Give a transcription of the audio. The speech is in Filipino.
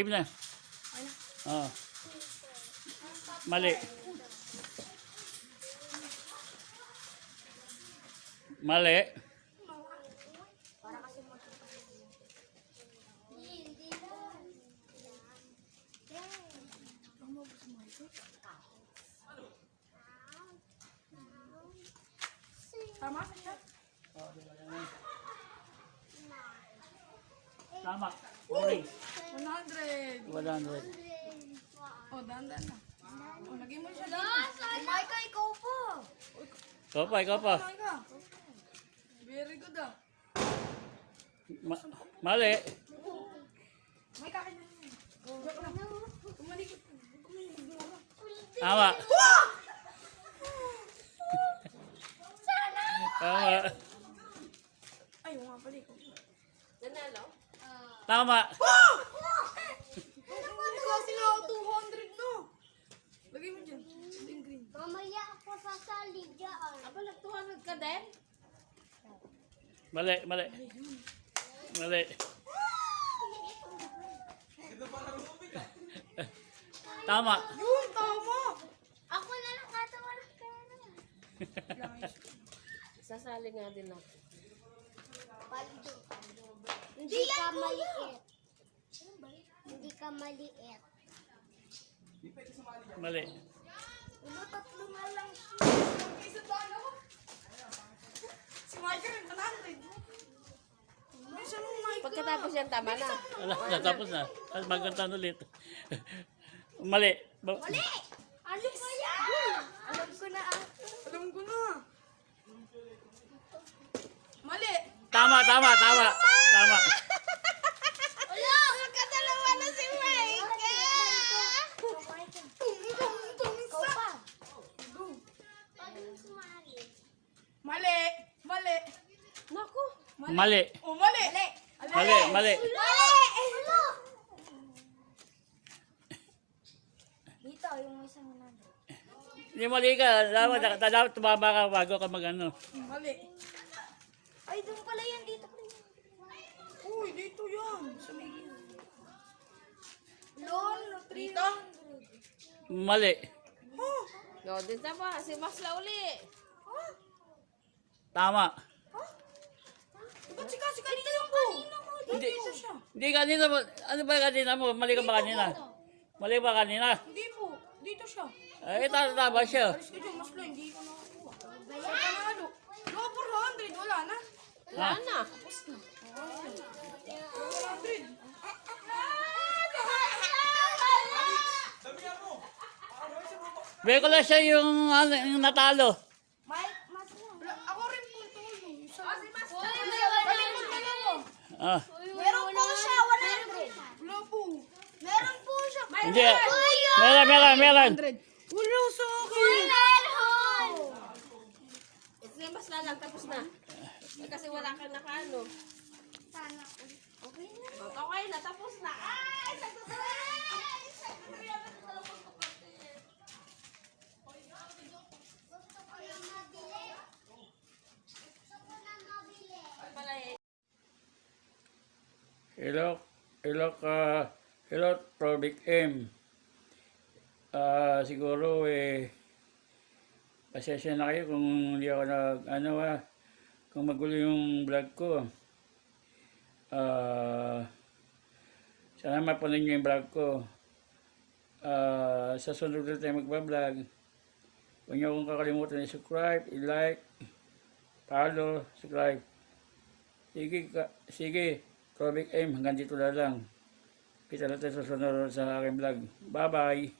Game na. Oh. Mali. Mali. Tama siya. Tama. Orange. 100. 100. Oh, dandan na. Oh, lagay mo siya dito. Micah, ikaw po. Ikaw pa. Kumain ka. Very good ah. Mali. May kakin na yun. Joke lang. Kumalikot. Tama. Tama. Ay, yung nga pala ikaw. Nanalo? Tama. Kasi nga ako 200 no. Lagay mo dyan. Yung green. Mamaya ako sasali dyan. Aba, nag-200 ka din? Mali. Mali. Tama. Yun, tama. Ako na lang ata wala pera. Sasali nga din natin. Paldo. Hindi ka maliit. Hindi ka maliit. Mali. Ulo, tatlo nga lang siya. Isa talo. Si Michael, 100. Bisa mo, Michael. Pagkatapos yan, tama na. Wala, natapos na. Magkantaan ulit. Mali. Mali! Ano ba yan? Alam ko na ah. Alam ko na. Mali. Tama. Wala! Magkadalawa na si Michael! Ikaw pa. Paano mo sumali? Mali. Naku. Mali. Oh, mali. Mali. Mali! Ano? Dito, yung isang nando. Hindi mali ka. Dapat tumama ka bago ka mag-ano. Mali. Ay, doon pala yan. Dito pala yan. Uy, dito yan. Sa may Lon, Dito? Mali. Oh, No, din sa pa. Si Mas la uli. Tama. ba't si Kasi kanina yung ko? Hindi. Dito siya. Hindi kanina mo. Ano ba kanina mo? Mali ka ba kanina? Mali ba kanina? Hindi po. Dito siya. Ay, tama siya. Alis ka dyan, mas lang. Hindi ko nakakuha. Sa panalo. No, 400. Wala na. Wala na. 400. Beko lang siya yung natalo. Mike, mas lang. Ako rin po ito. Kami magdalawa. Ah, Meron po siya, 100. Wala po. Meron po siya. hindi. Meron. 100. Wala sa akin. Ito na Mas la lang. Tapos na. Kasi wala kang nakaano. Sana. Okay na. Okay na. Tapos na. Ay! Hello, Probic M. Siguro pasensya na kayo kung hindi ako kung magulo yung vlog ko. Sana mapanood nyo yung vlog ko. Sa sunod na tayo magbablog. Huwag nyo akong kakalimutan i-subscribe, i-like, follow, subscribe. Sige, Probic M, hanggang dito na lang. Kita natin sa sunod sa aking vlog. Bye-bye!